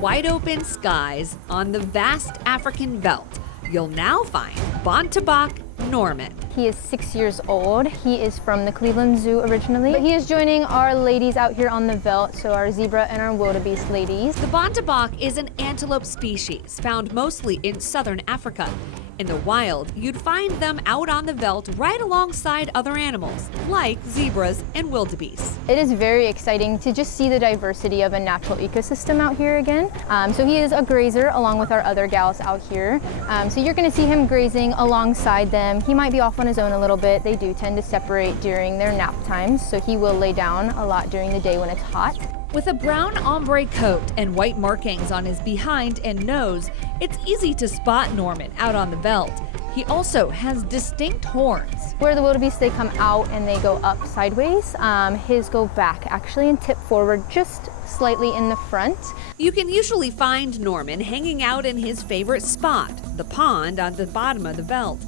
wide open skies on the vast African veldt, you'll now find bontebok Norman. He is 6 years old. He is from the Cleveland Zoo originally. But he is joining our ladies out here on the veldt, so our zebra and our wildebeest ladies. The bontebok is an antelope species found mostly in southern Africa. In the wild, you'd find them out on the veldt right alongside other animals, like zebras and wildebeest. It is very exciting to just see the diversity of a natural ecosystem out here again. So he is a grazer along with our other gals out here. So you're gonna see him grazing alongside them. He might be off on his own a little bit. They do tend to separate during their nap times, so he will lay down a lot during the day when it's hot. With a brown ombre coat and white markings on his behind and nose, it's easy to spot Norman out on the veldt. He also has distinct horns. Where the wildebeest, they come out and they go up sideways. His go back actually and tip forward just slightly in the front. You can usually find Norman hanging out in his favorite spot, the pond on the bottom of the veldt.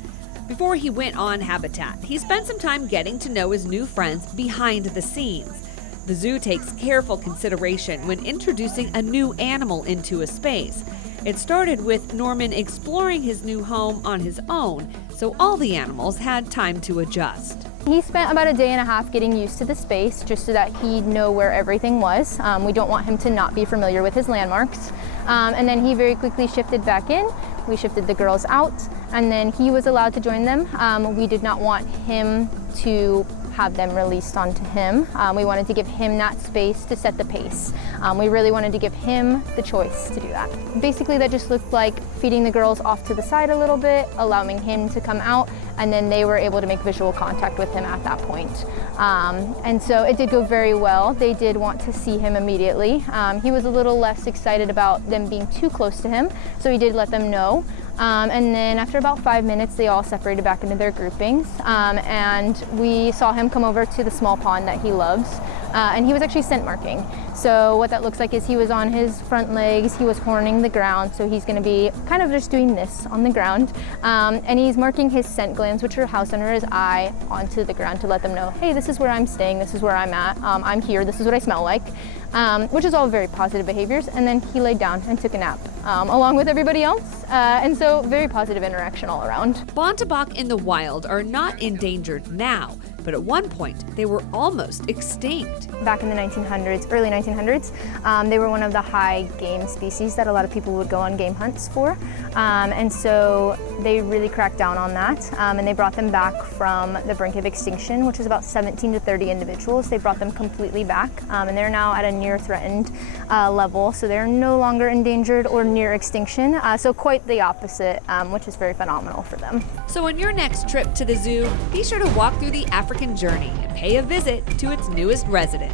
Before he went on habitat, he spent some time getting to know his new friends behind the scenes. The zoo takes careful consideration when introducing a new animal into a space. It started with Norman exploring his new home on his own, so all the animals had time to adjust. He spent about a day and a half getting used to the space just so that he'd know where everything was. We don't want him to not be familiar with his landmarks. And then he very quickly shifted back in. We shifted the girls out, and then he was allowed to join them. We did not want him to have them released onto him. We wanted to give him that space to set the pace. We really wanted to give him the choice to do that. Basically, that just looked like feeding the girls off to the side a little bit, allowing him to come out, and then they were able to make visual contact with him at that point. And so it did go very well. They did want to see him immediately. He was a little less excited about them being too close to him, so he did let them know. And then after about 5 minutes, they all separated back into their groupings. And we saw him come over to the small pond that he loves. And he was actually scent marking. So what that looks like is he was on his front legs, he was horning the ground, so he's gonna be kind of just doing this on the ground. And he's marking his scent glands, which are housed under his eye, onto the ground to let them know, hey, this is where I'm staying, this is where I'm at, I'm here, this is what I smell like. Which is all very positive behaviors. And then he laid down and took a nap along with everybody else. And so very positive interaction all around. Bontebok in the wild are not endangered now, but at one point they were almost extinct. Back in the 1900s, early 1900s, they were one of the high game species that a lot of people would go on game hunts for. And so they really cracked down on that. And they brought them back from the brink of extinction, which is about 17 to 30 individuals. They brought them completely back. And they're now at a near threatened level. So they're no longer endangered or near extinction. So quite the opposite, which is very phenomenal for them. So on your next trip to the zoo, be sure to walk through the African journey and pay a visit to its newest resident.